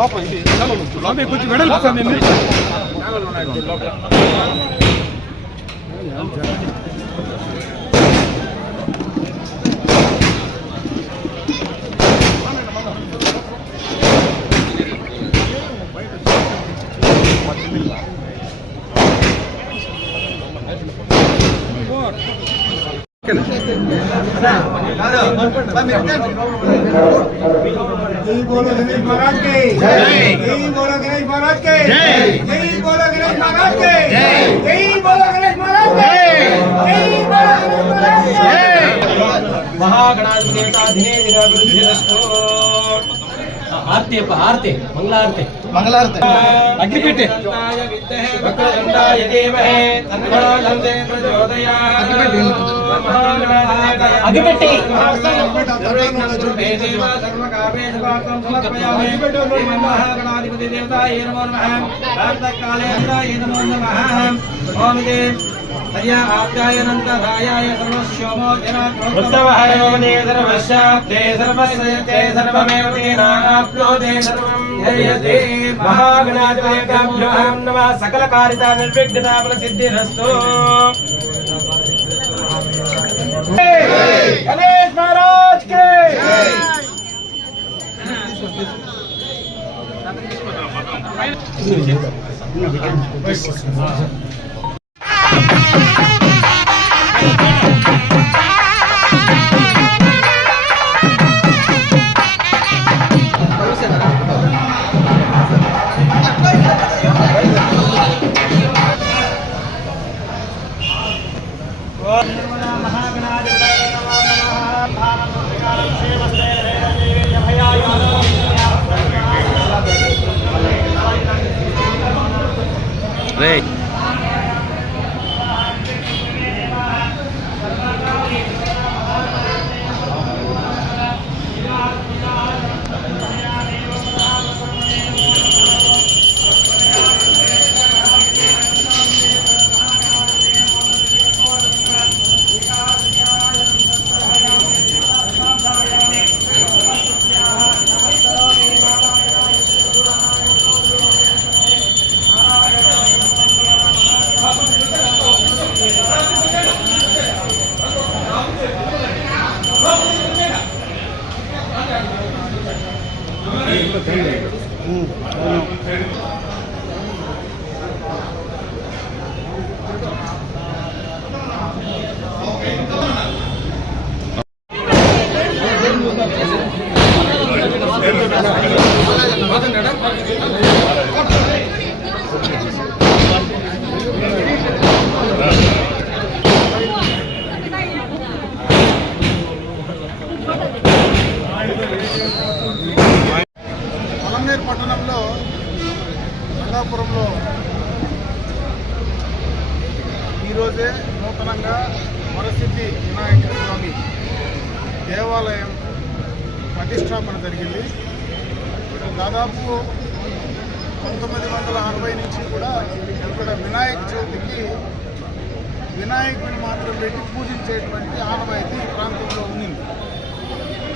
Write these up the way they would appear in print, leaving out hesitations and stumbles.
లోపల కొంచెం వెడల్పు बोलो गणेश महाराज के जय, बोलो गणेश महाराज के जय, बोलो गणेश महाराज के जय, बोलो गणेश महाराज के जय, बोलो गणेश महाराज के जय। महागणाधिदेवताधिदेवताभिवृद्धिरस्तु। आरती आरती मंगलारती मंगलारती अग्निपीठे वक्रतुंडाय धीमहि तन्नो दन्ते प्रचोदयात्। अग्निपीठे महागणाधिपति देवताय नमो नमः। प्रातःकाले नमो नमः। ओम हर्या आप्यायनन्तरायाय सर्वस्योमो उत्तमः योने सर्वस्याप्ते सर्वस्य सर्वमेव तेनाप्नोते सर्वं जयते। महागणाधिपतिभ्यो नमः। सकलकारिता निर्विघ्नता फलसिद्धिरस्तु। गणेश महाराज के పట్టణంలో రంగాపురంలో ఈరోజే నూతనంగా వరసిద్ధి వినాయక స్వామి దేవాలయం ప్రతిష్టాపన జరిగింది. దాదాపు 1960 నుంచి కూడా ఇక్కడ వినాయక చవితికి వినాయకుడిని మాత్రం పెట్టి పూజించేటువంటి ఆనవాయితీ ఈ ప్రాంతంలో ఉంది.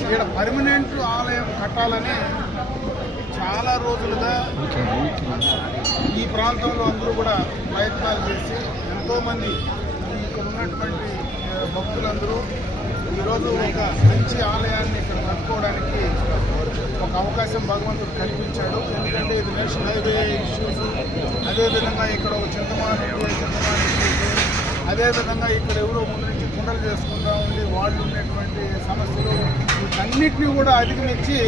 ఇక్కడ పర్మనెంట్ ఆలయం కట్టాలని చాలా రోజులుగా ఈ ప్రాంతంలో అందరూ కూడా ప్రయత్నాలు చేసి ఎంతోమంది ఇక్కడ ఉన్నటువంటి భక్తులందరూ ఈరోజు ఒక మంచి ఆలయాన్ని ఇక్కడ కట్టుకోవడానికి ఒక అవకాశం భగవంతుడు కల్పించాడు. ఎందుకంటే ఇది నేషనల్ హైవే ఇష్యూస్, అదేవిధంగా ఇక్కడ ఒక చింతమాన్ ఇష్యూస్, అదేవిధంగా ఇక్కడ ఎవరో ముందు నుంచి కుండలు చేసుకుంటూ ఉండి వాళ్ళు ఉన్నటువంటి సమస్యలు వీటన్నిటినీ కూడా అధిగమించి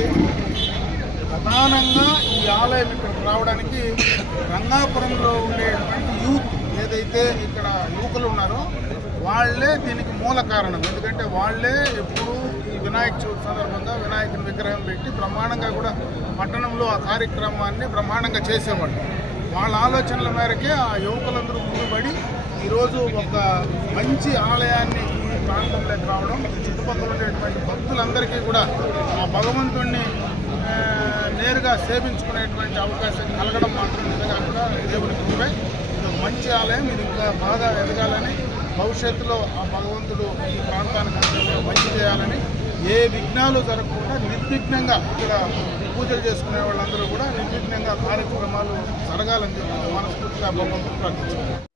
ప్రధానంగా ఈ ఆలయం ఇక్కడికి రావడానికి రంగాపురంలో ఉండేటువంటి యూత్ ఏదైతే ఇక్కడ యువకులు ఉన్నారో వాళ్లే దీనికి మూల కారణం. ఎందుకంటే వాళ్లే ఎప్పుడు ఈ వినాయక చవితి సందర్భంగా వినాయకుని విగ్రహం పెట్టి బ్రహ్మాండంగా కూడా పట్టణంలో ఆ కార్యక్రమాన్ని బ్రహ్మాండంగా చేసేవాళ్ళు. వాళ్ళ ఆలోచనల మేరకే ఆ యువకులందరూ ముందుపడి ఈరోజు ఒక మంచి ఆలయాన్ని ఈ ప్రాంతంలోకి రావడం, చుట్టుపక్కల ఉండేటువంటి భక్తులందరికీ కూడా ఆ భగవంతుణ్ణి నేరుగా సేవించుకునేటువంటి అవకాశం కలగడం మాత్రం నిజంగా కూడా దేవుని కృపే. ఇది ఒక మంచి ఆలయం, ఇది ఇంకా బాగా ఎదగాలని, భవిష్యత్తులో ఆ భగవంతుడు ఈ ప్రాంతానికి మంచి చేయాలని, ఏ విఘ్నాలు జరగకుండా నిర్విఘ్నంగా ఇక్కడ పూజలు చేసుకునే వాళ్ళందరూ కూడా నిర్విఘ్నంగా కార్యక్రమాలు జరగాలని చెప్పి మనస్ఫూర్తిగా భగవంతుడు ప్రార్థించారు.